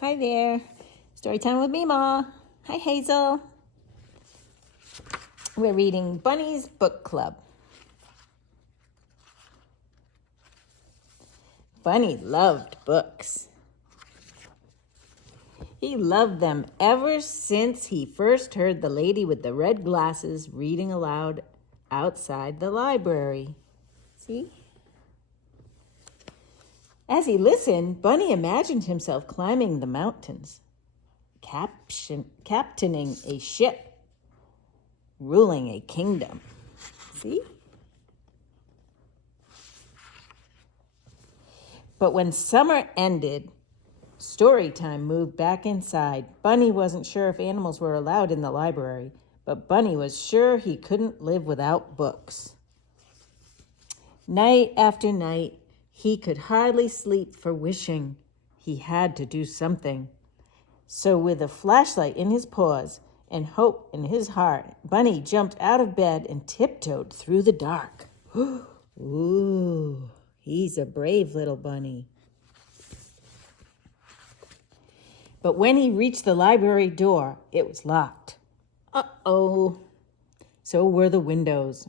Hi there. Story time with Mima. Hi, Hazel. We're reading Bunny's Book Club. Bunny loved books. He loved them ever since he first heard the lady with the red glasses reading aloud outside the library. See? As he listened, Bunny imagined himself climbing the mountains, captaining a ship, ruling a kingdom. See? But when summer ended, story time moved back inside. Bunny wasn't sure if animals were allowed in the library, but Bunny was sure he couldn't live without books. Night after night, he could hardly sleep for wishing he had to do something. So with a flashlight in his paws and hope in his heart, Bunny jumped out of bed and tiptoed through the dark. Ooh, he's a brave little bunny. But when he reached the library door, it was locked. Uh-oh. So were the windows.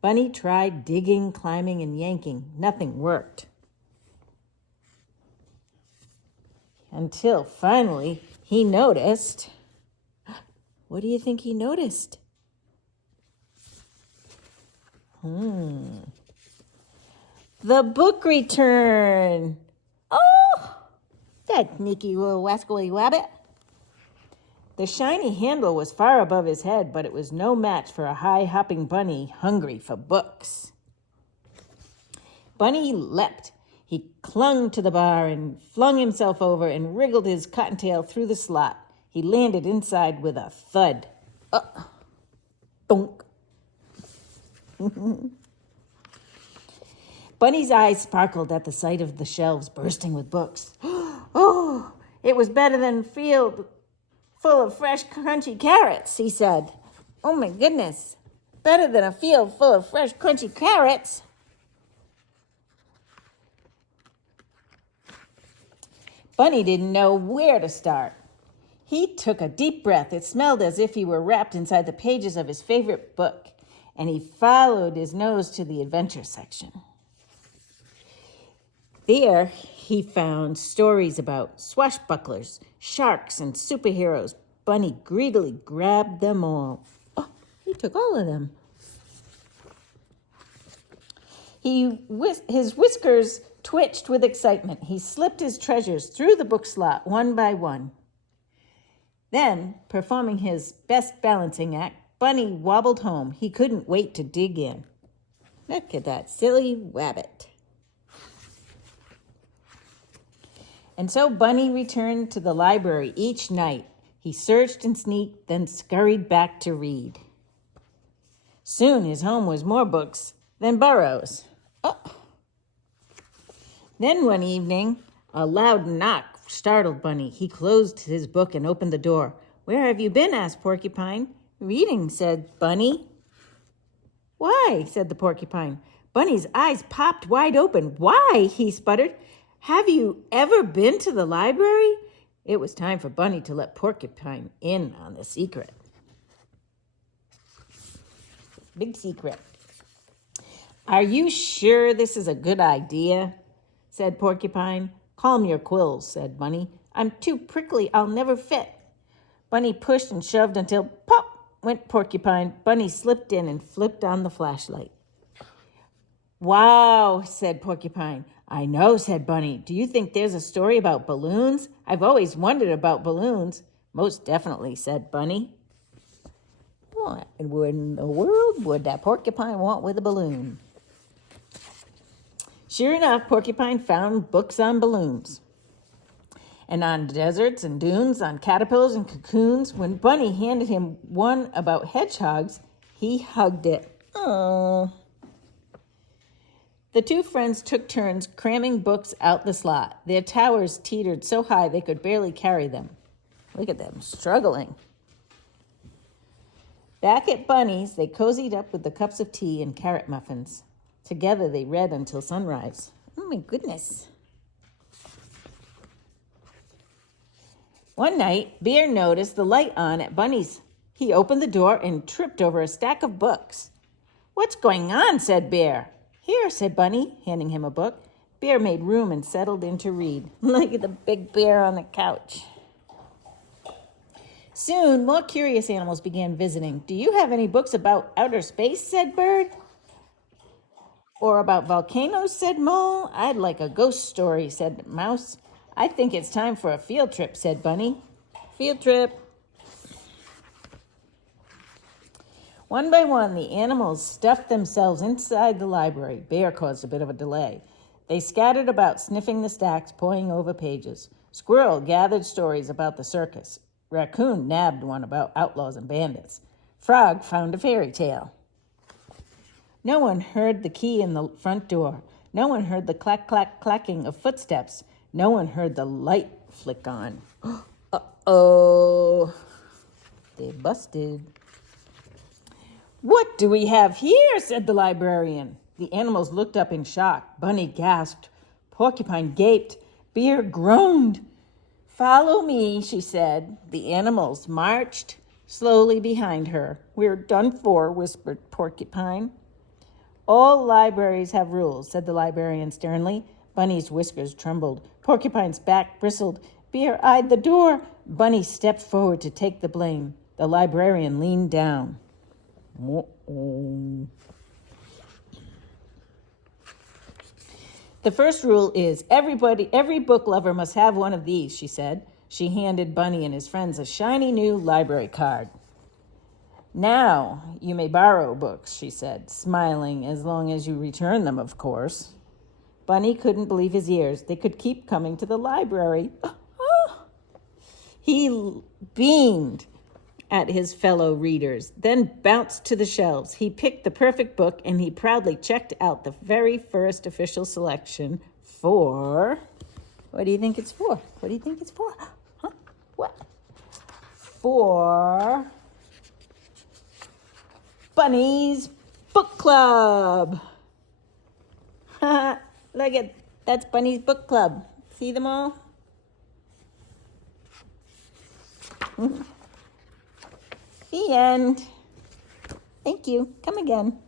Bunny tried digging, climbing, and yanking. Nothing worked. Until finally he noticed. What do you think he noticed? The book return. Oh, that sneaky little rascally rabbit. The shiny handle was far above his head, but it was no match for a high-hopping bunny hungry for books. Bunny leapt. He clung to the bar and flung himself over and wriggled his cottontail through the slot. He landed inside with a thud. Bonk. Bunny's eyes sparkled at the sight of the shelves bursting with books. Oh, it was better than a field full of fresh, crunchy carrots, he said. Oh my goodness, better than a field full of fresh, crunchy carrots. Bunny didn't know where to start. He took a deep breath. It smelled as if he were wrapped inside the pages of his favorite book, and he followed his nose to the adventure section. There he found stories about swashbucklers, sharks, and superheroes. Bunny greedily grabbed them all. Oh, he took all of them. His whiskers twitched with excitement. He slipped his treasures through the book slot one by one. Then, performing his best balancing act, Bunny wobbled home. He couldn't wait to dig in. Look at that silly rabbit. And so Bunny returned to the library each night. He searched and sneaked, then scurried back to read. Soon his home was more books than burrows. Oh. Then one evening, a loud knock startled Bunny. He closed his book and opened the door. "Where have you been?" asked Porcupine. "Reading," said Bunny. "Why?" said the Porcupine. Bunny's eyes popped wide open. "Why?" he sputtered. "Have you ever been to the library?" It was time for Bunny to let Porcupine in on the secret. Big secret. "Are you sure this is a good idea?" said Porcupine. "Calm your quills," said Bunny. "I'm too prickly. I'll never fit." Bunny pushed and shoved until pop went Porcupine. Bunny slipped in and flipped on the flashlight. "Wow," said Porcupine. "I know," said Bunny. "Do you think there's a story about balloons? I've always wondered about balloons." "Most definitely," said Bunny. What in the world would that Porcupine want with a balloon? Sure enough, Porcupine found books on balloons and on deserts and dunes, on caterpillars and cocoons. When Bunny handed him one about hedgehogs, he hugged it. Oh. The two friends took turns cramming books out the slot. Their towers teetered so high they could barely carry them. Look at them, struggling. Back at Bunny's, they cozied up with the cups of tea and carrot muffins. Together they read until sunrise. Oh my goodness. One night, Bear noticed the light on at Bunny's. He opened the door and tripped over a stack of books. "What's going on?" said Bear. "Here," said Bunny, handing him a book. Bear made room and settled in to read. Look at the big bear on the couch. Soon, more curious animals began visiting. "Do you have any books about outer space?" said Bird. "Or about volcanoes?" said Mole. "I'd like a ghost story," said Mouse. "I think it's time for a field trip," said Bunny. Field trip. One by one, the animals stuffed themselves inside the library. Bear caused a bit of a delay. They scattered about, sniffing the stacks, poring over pages. Squirrel gathered stories about the circus. Raccoon nabbed one about outlaws and bandits. Frog found a fairy tale. No one heard the key in the front door. No one heard the clack, clack, clacking of footsteps. No one heard the light flick on. Uh-oh. They busted. "What do we have here?" said the librarian. The animals looked up in shock. Bunny gasped. Porcupine gaped. Bear groaned. "Follow me," she said. The animals marched slowly behind her. "We're done for," whispered Porcupine. "All libraries have rules," said the librarian sternly. Bunny's whiskers trembled. Porcupine's back bristled. Bear eyed the door. Bunny stepped forward to take the blame. The librarian leaned down. "The first rule is every book lover must have one of these," she said. She handed Bunny and his friends a shiny new library card. "Now you may borrow books," she said, smiling, "as long as you return them, of course." Bunny couldn't believe his ears. They could keep coming to the library. He beamed at his fellow readers, then bounced to the shelves. He picked the perfect book, and he proudly checked out the very first official selection for... What do you think it's for? What do you think it's for? Huh? What? For Bunny's Book Club. Look at, that's Bunny's Book Club. See them all? The end. Thank you. Come again.